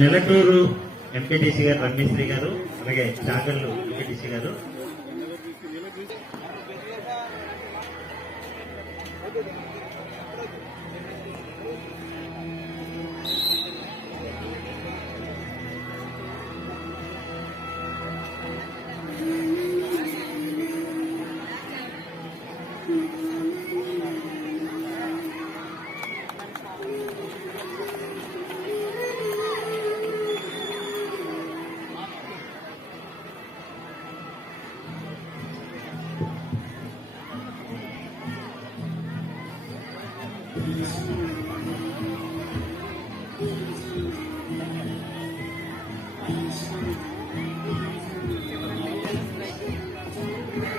Nelaturu MPTC గారు రమేశ్రీ గారు, అలాగే చాగల్లు ఎంపీటీసీ గారు.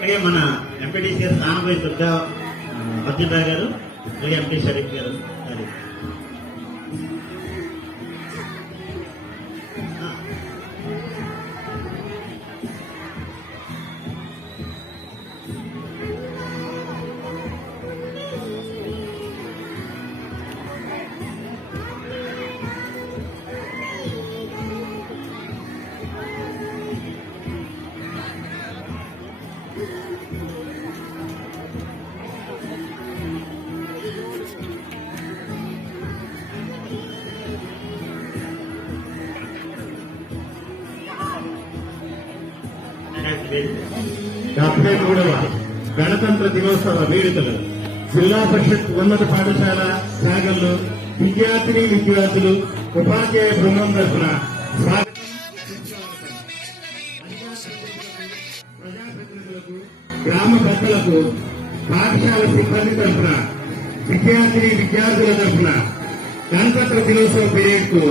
అలాగే మన ఎంపీటీసీ గారు స్థానంపై దుర్గా అర్జునరావు గారు, అలాగే ఎంపీ షరీఫ్ గారు. డెబ్బై మూడవ గణతంత్ర దినోత్సవ వేడుకలు జిల్లా పరిషత్ ఉన్నత పాఠశాల శాఖల్లో విద్యార్థిని విద్యార్థులు ఉపాధ్యాయ బృందం తరఫున ప్రజాప్రతినిధులకు, గ్రామ పెద్దలకు, పాఠశాల సిబ్బంది తరఫున విద్యార్థిని విద్యార్థుల తరఫున గణతంత్ర దినోత్సవ పీరియడ్కు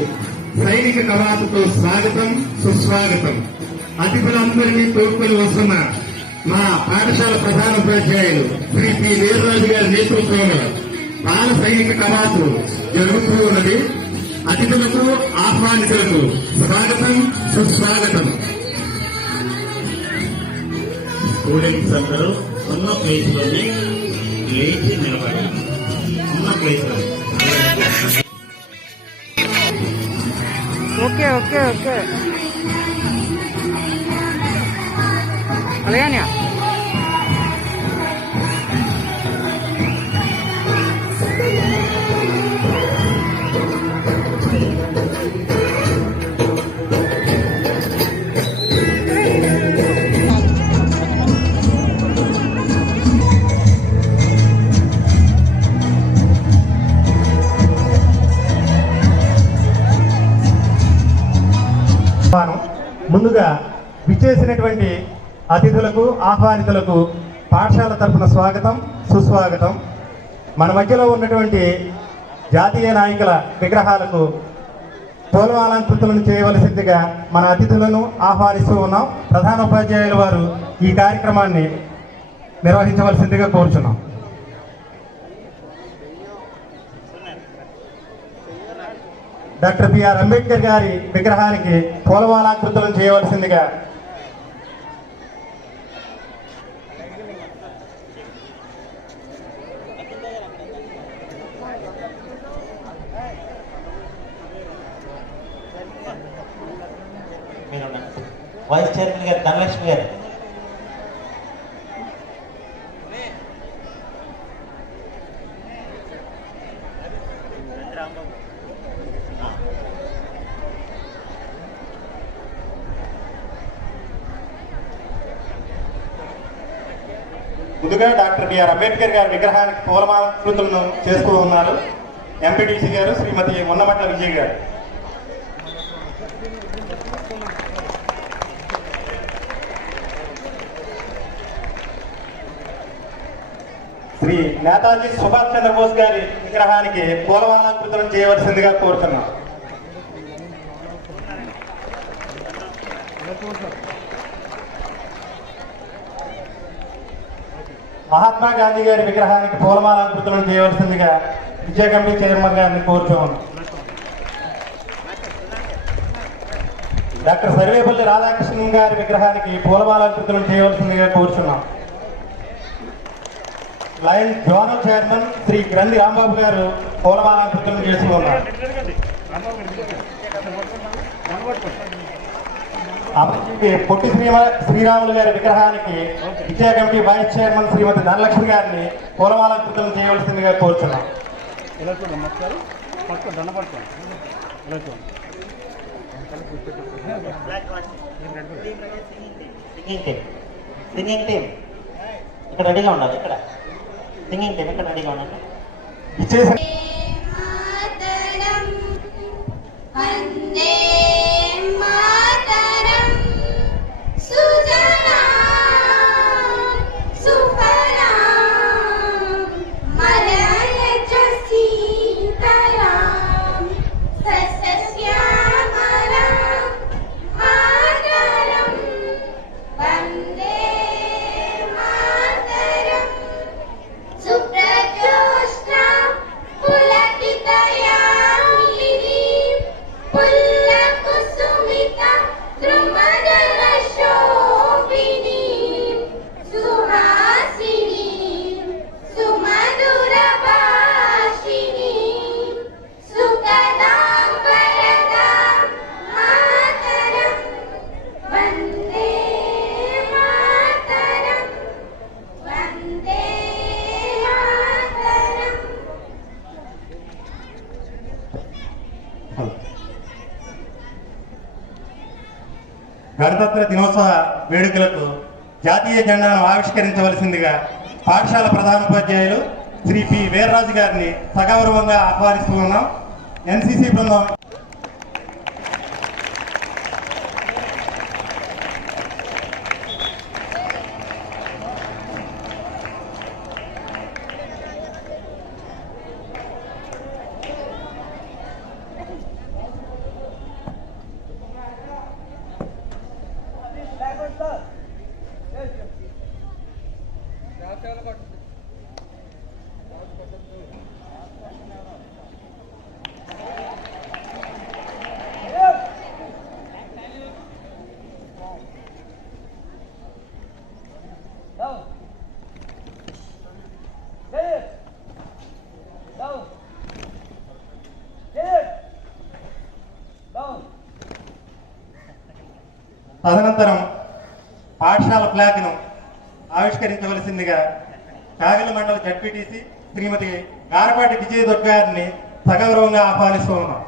సైనిక కవాతుతో స్వాగతం, సుస్వాగతం. అతిథులందరినీ తోడ్కొని వస్తున్న మా పాఠశాల ప్రధాన ఉపాధ్యాయులు శ్రీ పి వీర్రాజు గారి నేతృత్వంలో బాల సైనిక కవాతు జరుగుతూ ఉన్నది. అతిథులకు, ఆహ్వానితులకు స్వాగతం, సుస్వాగతం. స్టూడెంట్స్ అందరూ ఉన్న ప్లేస్ లోనే లేచి నిలబడి ఉన్న ప్లేస్ లో. ఓకే ఓకే ఓకే అలాగే ముందుగా విచ్చేసినటువంటి అతిథులకు, ఆహ్వానితులకు పాఠశాల తరఫున స్వాగతం, సుస్వాగతం. మన మధ్యలో ఉన్నటువంటి జాతీయ నాయకుల విగ్రహాలకు పూలమాలంకృతులను చేయవలసిందిగా మన అతిథులను ఆహ్వానిస్తూ ఉన్నాం. ప్రధానోపాధ్యాయుల వారు ఈ కార్యక్రమాన్ని నిర్వహించవలసిందిగా కోరుచున్నాం. డాక్టర్ బిఆర్ అంబేద్కర్ గారి విగ్రహానికి పూలమాలాకృతులను చేయవలసిందిగా వైస్ చైర్మన్ గారు ధనలక్ష్మి గారు. ముందుగా డాక్టర్ బిఆర్ అంబేద్కర్ గారి విగ్రహానికి పూలమాలకృతులను చేస్తూ ఉన్నారు ఎంపీటీసీ గారు శ్రీమతి ఉన్నమట్ల విజయ్ గారు. శ్రీ నేతాజీ సుభాష్ చంద్రబోస్ గారి విగ్రహానికి పూలమాలకృతులను చేయవలసిందిగా కోరుతున్నాం. మహాత్మా గాంధీ గారి విగ్రహానికి పూలమాలంకృతులను చేయవలసిందిగా విజయ కమిటీ చైర్మన్ గారిని కోరుతున్నాం. డాక్టర్ సర్వేపల్లి రాధాకృష్ణన్ గారి విగ్రహానికి పూలమాలంకృతులను చేయవలసిందిగా కోరుచున్నాం. లయన్స్ జోనల్ చైర్మన్ శ్రీ గ్రంథి రాంబాబు గారు పూలమాలాకృతులను చేస్తూ ఉన్నారు. అమర్చి పొట్టి శ్రీరాములు గారి విగ్రహానికి విజయ కమిటీ వైస్ చైర్మన్ శ్రీమతి ధనలక్ష్మి గారిని పూలమాలాకృతులను చేయవలసిందిగా కోరుచున్నాం. సింగింగ్ టీమ్ ఇక్కడ రెడీగా ఉండాలి. ఇక్కడ సింగింగ్ టీమ్ ఇక్కడ రెడీగా ఉండాలి. ఇచ్చేసి గణతంత్ర దినోత్సవ వేడుకలకు జాతీయ జెండాను ఆవిష్కరించవలసిందిగా పాఠశాల ప్రధానోపాధ్యాయులు శ్రీ పి వీర్రాజు గారిని సగౌరవంగా ఆహ్వానిస్తూ ఉన్నాం. ఎన్సీసీ బృందం తదనంతరం పాఠశాల ఫ్లాగ్ను ఆవిష్కరించవలసిందిగా కాగిల మండల జడ్పీటీసీ శ్రీమతి గారపాటి విజయ దుర్గ గారిని సగౌరవంగా ఆహ్వానిస్తూ ఉన్నాం.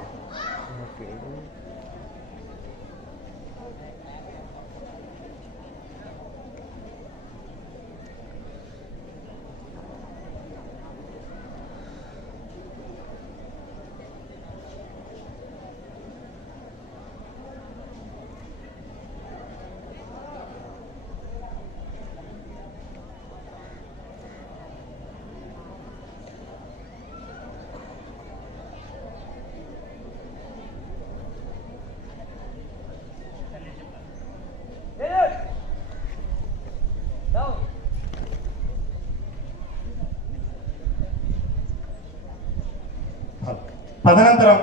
తదనంతరం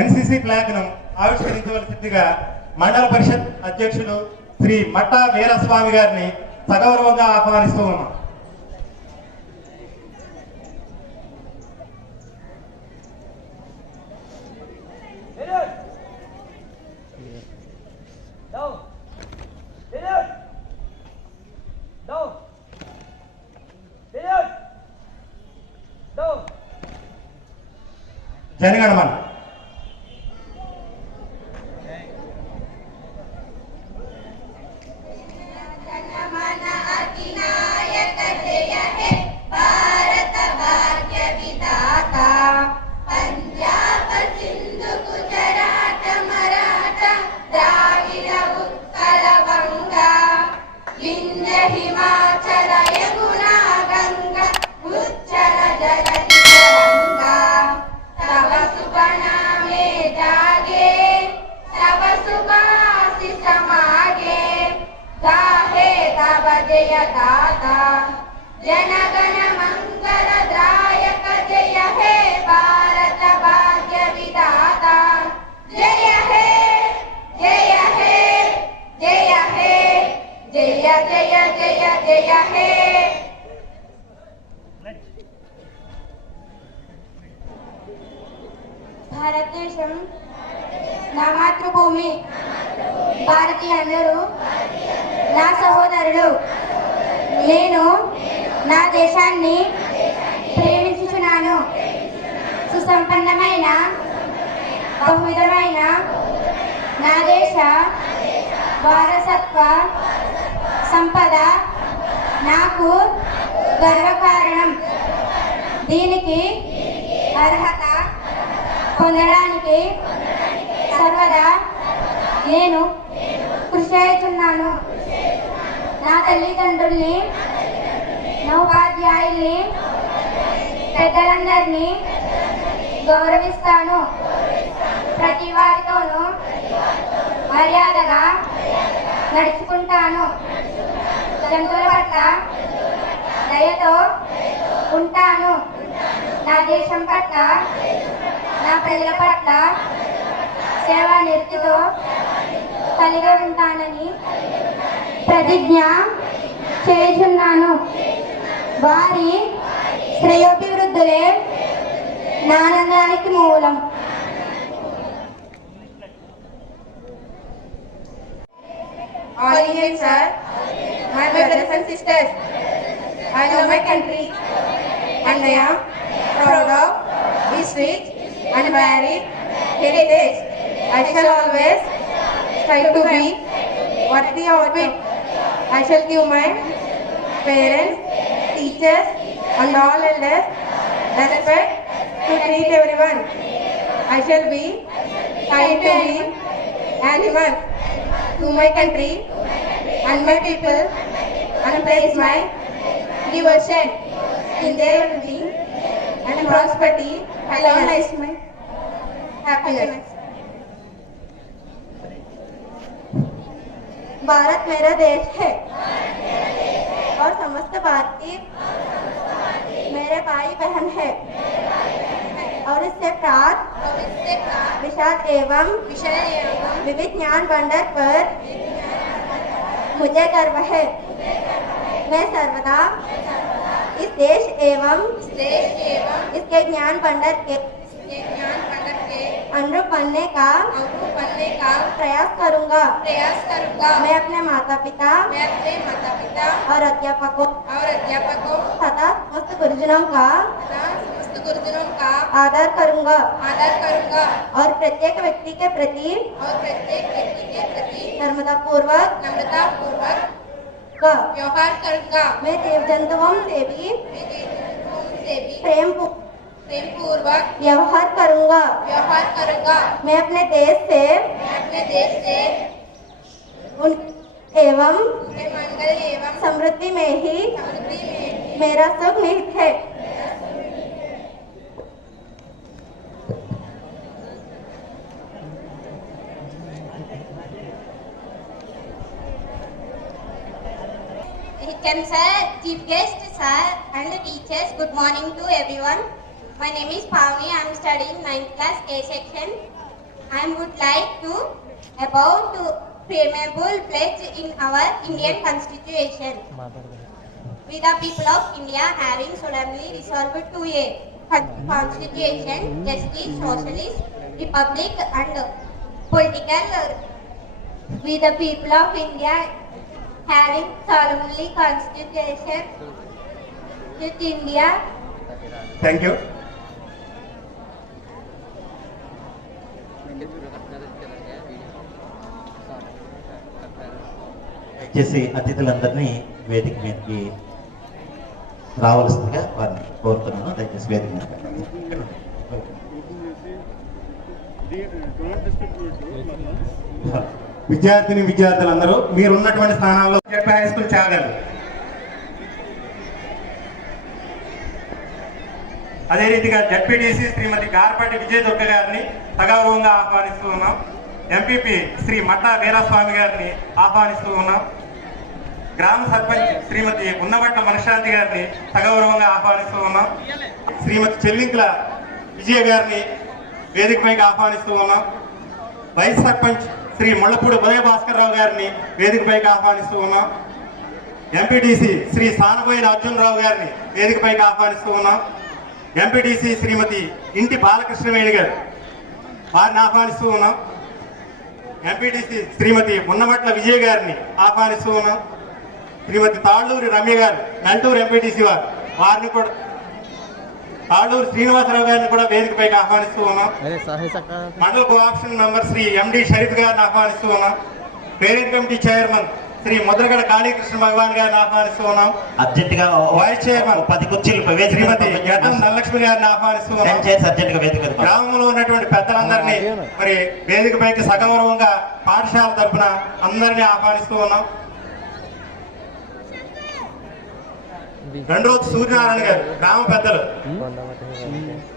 ఎన్సీసీ ఫ్లాగ్ను ఆవిష్కరించవలసిందిగా మండల పరిషత్ అధ్యక్షులు శ్రీ మట్టా వీరస్వామి గారిని సగౌరవంగా ఆహ్వానిస్తూ ఉన్నాం. జనగణమన जनगण मंगल द्रायक जय हे भारत भाग्य विधाता जय हे जय हे जय हे जय जय जय जय हे భారతదేశం నా మాతృభూమి. భారతీయులందరూ నా సహోదరులు. నేను నా దేశాన్ని ప్రేమించుచున్నాను. సుసంపన్నమైన బహువిధమైన నా దేశ వారసత్వ సంపద నాకు గర్వకారణం. దీనికి అర్హత పొందడానికి సర్వదా నేను కృషి చేస్తున్నాను. నా తల్లిదండ్రుల్ని, నా ఉపాధ్యాయుల్ని, పెద్దలందరినీ గౌరవిస్తాను. ప్రతి వారితోనూ మర్యాదగా నడుచుకుంటాను. జంతువుల పట్ల దయతో ఉంటాను. నా దేశం పట్ల, నా ప్రజల పట్ల సేవానిరతితో కలిగి ఉంటానని ప్రతిజ్ఞ చేయుచున్నాను. వారి శ్రేయోభివృద్ధులే నా ఆనందానికి మూలం. All Indians are my brothers and sisters. I love my country and I am proud of this rich and varied heritage. I shall always strive to be worthy of it. I shall give my parents, teachers and all elders respect to treat everyone. I shall be kind to be animals to my country and my people and place my devotion in their well-being and prosperity alone is my happiness. Bharat मेरा देश है और समस्त भारतीय मेरे भाई बहन है और इससे प्राप्त विशाल एवं विविध ज्ञान भंडार पर मुझे गर्व है। मैं सर्वदा इस देश एवं इसके ज्ञान भंडार के अनुरूप बनने का प्रयास करूंगा। मैं अपने माता पिता और अध्यापकों तथा समस्त गुरुजनों का आदर करूंगा और प्रत्येक व्यक्ति के प्रति नम्रता पूर्वक व्यवहार करूंगा। मैं देव जंतुओं से भी प्रेम पूर्वक व्यवहार करूंगा। मैं अपने देश से एवं मंगल एवं समृद्धि में ही मेरा सुख निहित है। Welcome sir, chief guest sir and the teachers, good morning to everyone. My name is Pavni, I am studying 9th class A section. I would like to about preamble pledge in our Indian constitution. We the people of India having solemnly resolved to a constitution, justice, socialist, republic and political. We the people of India having solemnly constitution with India. Thank you. దయచేసి అతిథులందరినీ వేదిక మీదకి రావాల్సిందిగా వారిని కోరుతున్నాను. దయచేసి వేదిక మీద విద్యార్థులందరూ మీరున్నటువంటి స్థానాల్లో జెడ్ హై స్కూల్ చాగల్. అదే రీతిగా జడ్పీటీసీ శ్రీమతి గార్పాటి విజయదుర్గ గారిని సగౌరవంగా ఆహ్వానిస్తూ ఉన్నాం. ఎంపీపీ శ్రీ మట్టా వీరస్వామి గారిని ఆహ్వానిస్తూ ఉన్నాం. గ్రామ సర్పంచ్ శ్రీమతి ఉన్నబట్ల మనశాంతి గారిని సగౌరవంగా ఆహ్వానిస్తూ ఉన్నాం. శ్రీమతి చెల్లింకుల విజయ గారిని వేదికపైకి ఆహ్వానిస్తూ ఉన్నాం. వైస్ సర్పంచ్ శ్రీ ముళ్ళపూడి ఉదయ భాస్కర్ రావు గారిని వేదికపైకి ఆహ్వానిస్తూ ఉన్నాం. ఎంపీటీసీ శ్రీ సానబోయిన అర్జునరావు గారిని వేదికపైకి ఆహ్వానిస్తూ ఉన్నాం. ఎంపీటీసీ శ్రీమతి ఇంటి బాలకృష్ణవేణి గారు వారిని ఆహ్వానిస్తూ ఉన్నాం. ఎంపీటీసీ శ్రీమతి ఉన్నమట్ల విజయ్ గారిని ఆహ్వానిస్తూ ఉన్నాం. శ్రీమతి తాళ్ళూరి రమ్య గారు నంటూరు ఎంపీటీసీ వారిని కూడా, తాళ్ళూరు శ్రీనివాసరావు గారిని కూడా వేదికపైకి ఆహ్వానిస్తూ ఉన్నాం. Mandal cooption member Shri MD Sharif గారిని ఆహ్వానిస్తూ ఉన్నాం. Parent committee chairman Shri Mudragada Kalikrishna Bhagavan గారిని ఆహ్వానిస్తూ ఉన్నాం. అర్జెంట్ గా వైస్ చైర్మన్ 10 కుర్చీలు శ్రీమతి గడ్డం ధనలక్ష్మి గారిని ఆహ్వానిస్తూ ఉన్నాం. అర్జెంట్ గా వేదిక గ్రామంలో ఉన్నటువంటి పెద్దలందరినీ మరి వేదికపైకి సగౌరవంగా పాఠశాల తరఫున అందరినీ ఆహ్వానిస్తూ ఉన్నాం. రెండోది సూర్యనారాయణ గారు గ్రామ పెద్దలు,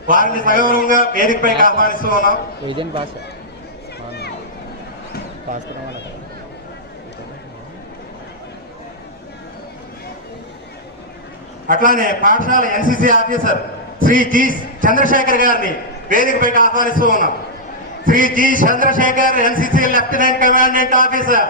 వారిని సగౌరవంగా వేదికపైకి ఆహ్వానిస్తూ ఉన్నాం. అట్లానే పాఠశాల NCC officer Shri G Chandrasekhar గారిని వేదికపైకి ఆహ్వానిస్తూ ఉన్నాం. Shri G Chandrasekhar NCC lieutenant commandant officer.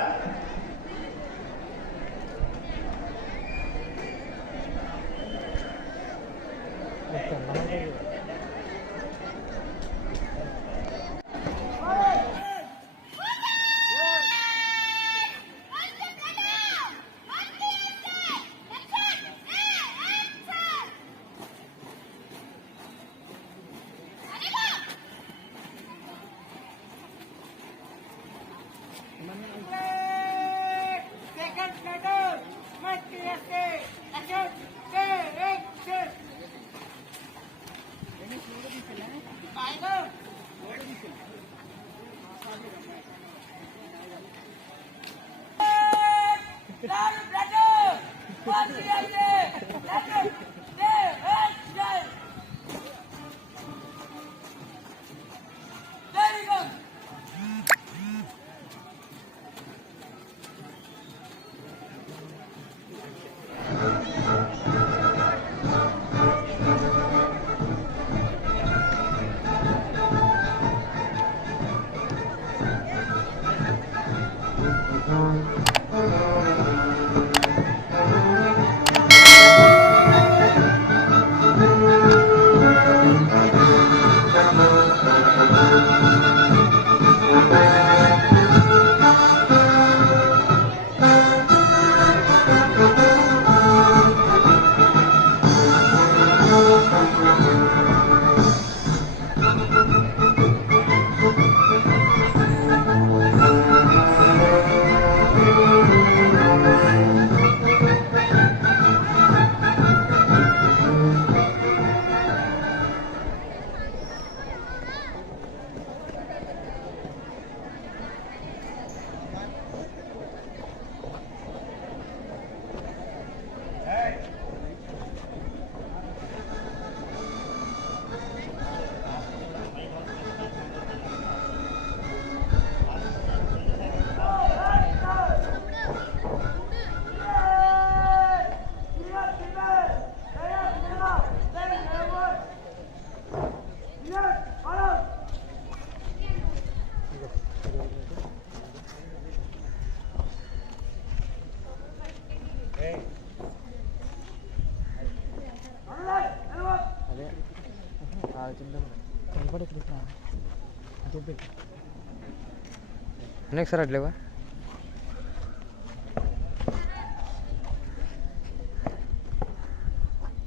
Next sir अटलेवा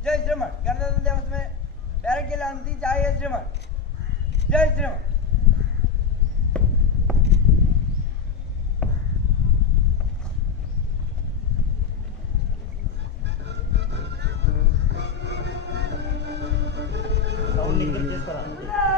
जय श्रीमन गणतंत्र दिवस में डायरेक्ट के लांती चाहिए श्रीमन जय श्रीमन సౌండ్ ఇంక్రీజ్ చేస్తారా?